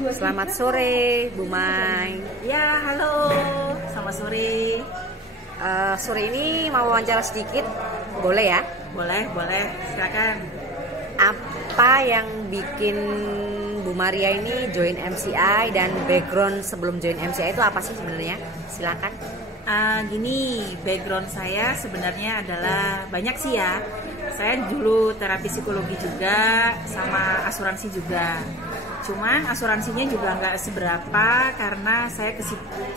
Selamat sore, Bu Mai. Ya, halo. Selamat sore. Sore ini mau wawancara sedikit, boleh ya? Boleh. Silakan. Apa yang bikin Bu Maria ini join MCI dan background sebelum join MCI itu apa sih sebenarnya? Silakan. Gini, background saya sebenarnya adalah banyak sih ya. Saya dulu terapi psikologi juga, sama asuransi juga. Cuman asuransinya juga nggak seberapa karena saya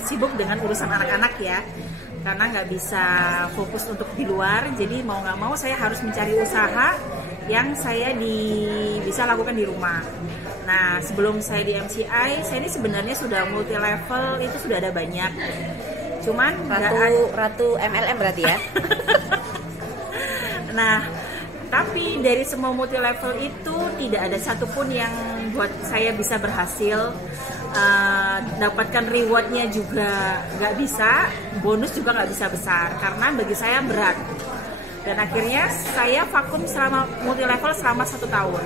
sibuk dengan urusan anak-anak ya. Karena nggak bisa fokus untuk di luar, jadi mau nggak mau saya harus mencari usaha yang saya bisa lakukan di rumah. Nah, sebelum saya di MCI, saya ini sebenarnya sudah multi level, itu sudah ada banyak. Cuman Ratu MLM berarti ya? Nah, tapi dari semua multi level itu tidak ada satupun yang buat saya bisa berhasil. Dapatkan rewardnya juga nggak bisa, bonus juga nggak bisa besar karena bagi saya berat. Dan akhirnya saya vakum selama multi level selama 1 tahun.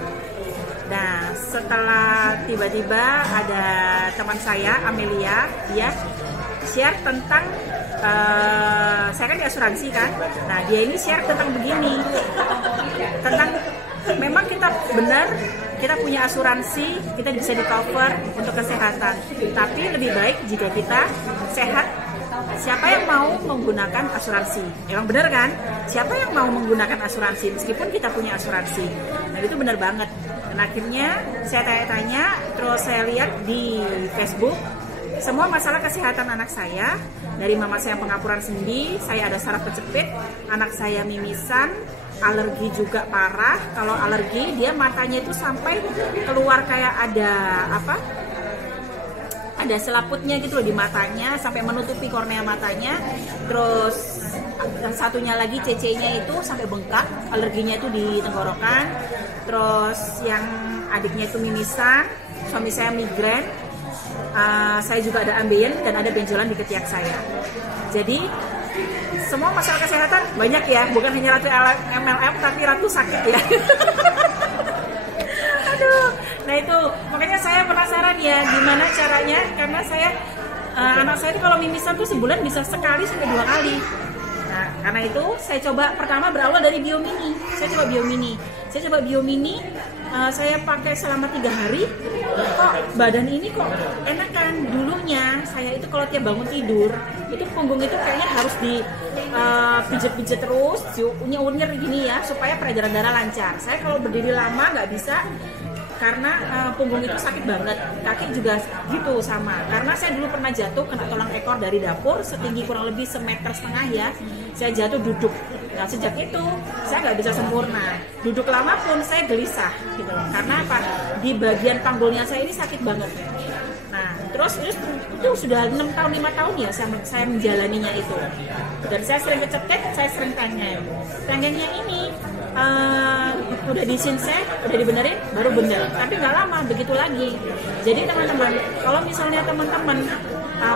Nah, setelah tiba-tiba ada teman saya Amelia, dia share tentang saya kan di asuransi kan. Nah, dia ini share tentang begini, tentang memang kita punya asuransi, kita bisa di cover untuk kesehatan, tapi lebih baik jika kita sehat. Siapa yang mau menggunakan asuransi? Emang benar kan? Siapa yang mau menggunakan asuransi meskipun kita punya asuransi? Nah, itu benar banget. Dan akhirnya saya tanya-tanya, terus saya lihat di Facebook semua masalah kesehatan anak saya. Dari mama saya pengapuran sendi, saya ada saraf kecepit, anak saya mimisan, alergi juga parah. Kalau alergi dia matanya itu sampai keluar kayak ada selaputnya gitu loh di matanya sampai menutupi kornea matanya. Terus yang satunya lagi CC-nya itu sampai bengkak, alerginya itu di tenggorokan. Terus yang adiknya itu mimisan, suami saya migrain. Saya juga ada ambeien dan ada benjolan di ketiak saya. Jadi semua masalah kesehatan banyak ya, bukan hanya Ratu MLM tapi Ratu sakit ya. Aduh, nah itu makanya saya penasaran ya gimana caranya, karena saya anak saya itu kalau mimisan tuh sebulan bisa sekali sampai 2 kali. Nah, karena itu saya coba pertama berawal dari Biomini. Saya coba Biomini, saya pakai selama 3 hari. Kok badan ini kok enak kan? Dulunya saya itu kalau tiap bangun tidur itu punggung itu kayaknya harus di pijet-pijet terus, unyer gini ya supaya peredaran darah lancar. Saya kalau berdiri lama nggak bisa karena punggung itu sakit banget. Kaki juga gitu sama. Karena saya dulu pernah jatuh kena tulang ekor dari dapur setinggi kurang lebih 1,5 meter ya. Saya jatuh duduk. Nah, sejak itu saya nggak bisa sempurna. Duduk lama pun saya gelisah gitu loh. Karena apa? Di bagian panggulnya saya ini sakit banget. Nah, terus itu sudah 6 tahun 5 tahun ya saya menjalaninya itu. Dan saya sering kecekek, saya sering tengen. Tengennya ini udah disinset, udah dibenerin, baru bener. Tapi nggak lama, begitu lagi. Jadi teman-teman, kalau misalnya teman-teman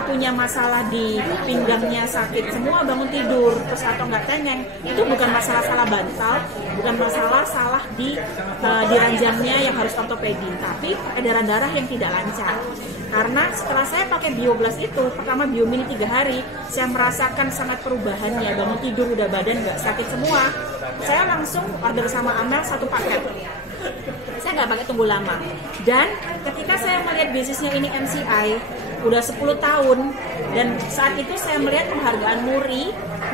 punya masalah di pinggangnya sakit semua bangun tidur terus atau nggak tengeng, itu bukan masalah salah bantal, bukan masalah salah di ranjangnya yang harus ortopedi, tapi peredaran darah yang tidak lancar. Karena setelah saya pakai BioBlast itu, pertama Biomini 3 hari, saya merasakan sangat perubahannya. Bangun tidur udah badan nggak sakit semua. Saya langsung order sama Amel 1 paket. Saya nggak pakai tunggu lama. Dan ketika saya melihat bisnisnya ini MCI, udah 10 tahun, dan saat itu saya melihat penghargaan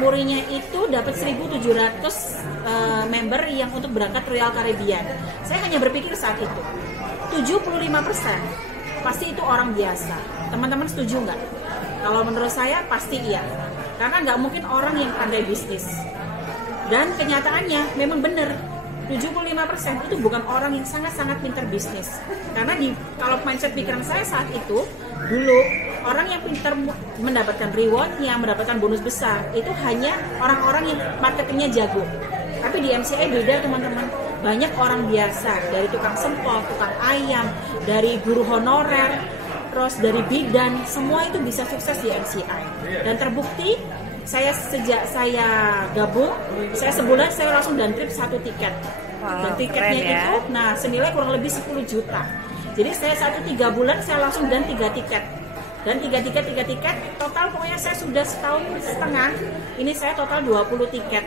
Murinya itu dapat 1.700 member yang untuk berangkat Royal Caribbean. Saya hanya berpikir saat itu 75% pasti itu orang biasa. Teman-teman setuju nggak? Kalau menurut saya pasti iya, karena nggak mungkin orang yang pandai bisnis. Dan kenyataannya memang benar, 75% itu bukan orang yang sangat-sangat pintar bisnis. Karena kalau mindset pikiran saya saat itu, dulu orang yang pintar mendapatkan rewardnya, mendapatkan bonus besar, itu hanya orang-orang yang marketingnya jago. Tapi di MCI beda teman-teman, banyak orang biasa, dari tukang sempol, tukang ayam, dari guru honorer, terus dari bidan, semua itu bisa sukses di MCI. Dan terbukti sejak saya gabung, saya sebulan saya langsung dan trip 1 tiket. Dan tiketnya itu, nah senilai kurang lebih 10 juta. Jadi saya 3 bulan saya langsung dan 3 tiket. Dan 3 tiket, total pokoknya saya sudah setahun setengah, ini saya total 20 tiket.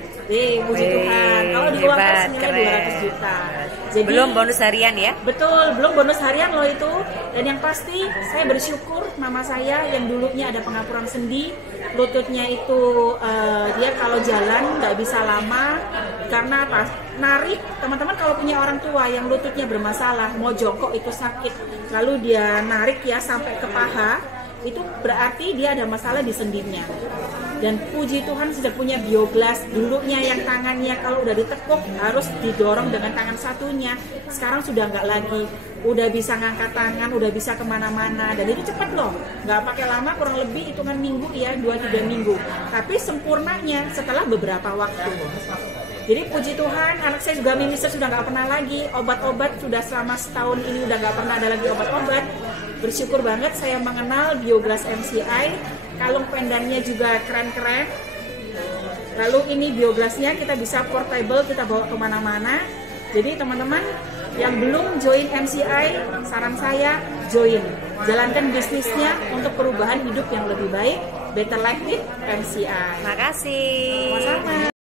Puji Tuhan. Kalau diuangkan senilai 200 juta. Jadi, belum bonus harian ya? Betul, belum bonus harian loh itu. Dan yang pasti saya bersyukur mama saya yang dulunya ada pengapuran sendi, lututnya itu dia kalau jalan nggak bisa lama karena apa? Narik, teman-teman kalau punya orang tua yang lututnya bermasalah, mau jongkok itu sakit, lalu dia narik ya sampai ke paha, itu berarti dia ada masalah di sendinya. Dan puji Tuhan sudah punya bioglas. Dulunya yang tangannya kalau udah ditekuk harus didorong dengan tangan satunya, sekarang sudah nggak lagi, udah bisa ngangkat tangan, udah bisa kemana-mana. Dan itu cepat loh, nggak pakai lama, kurang lebih hitungan minggu ya, 2-3 minggu. Tapi sempurnanya setelah beberapa waktu. Jadi puji Tuhan, anak saya juga mimisan sudah nggak pernah lagi, obat-obat sudah selama setahun ini udah nggak pernah ada lagi obat-obat. Bersyukur banget saya mengenal bioglas MCI, kalung pendannya juga keren-keren. Lalu ini bioglasnya kita bisa portable, kita bawa kemana-mana. Jadi teman-teman yang belum join MCI, saran saya join. Jalankan bisnisnya untuk perubahan hidup yang lebih baik. Better Life with MCI. Makasih. Sama-sama.